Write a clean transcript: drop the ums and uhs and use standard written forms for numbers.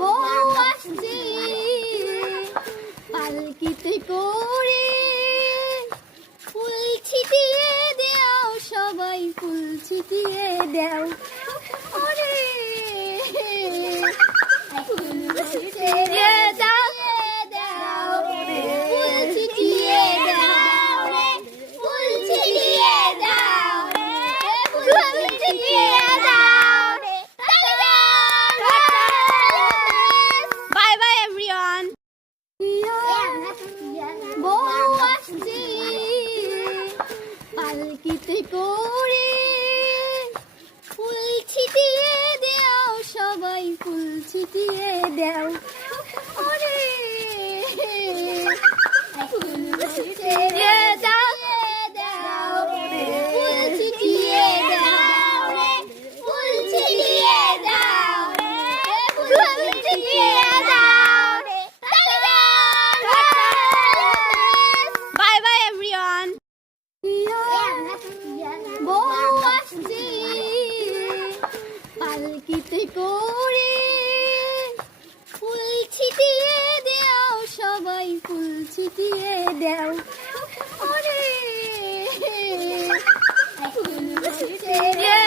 বউ আসছে পালকিতে করে, ফুল ছিটিয়ে দাও সবাই, ফুল ছিটিয়ে দাও। ওরে ফুল ছিটিয়ে দাও, ফুল ছিটিয়ে দাও, ফুল ছিটিয়ে দাও, ফুল ছিটিয়ে দাও। Bye bye everyone. বউ আসছে পালকিতে করে, ফুল ছিটিয়ে দাও সবাই, ফুল ছিটিয়ে দাও। ওরে ফুল ছিটিয়ে দাও, ফুল ছিটিয়ে দাও, ফুল ছিটিয়ে দাও, ফুল ছিটিয়ে দাও। Bye bye everyone. বউ আসছে পালকিতে করে, ফুল ছিটিয়ে দাও সবাই, ফুল ছিটিয়ে দাও। ওরে ফুল ছিটিয়ে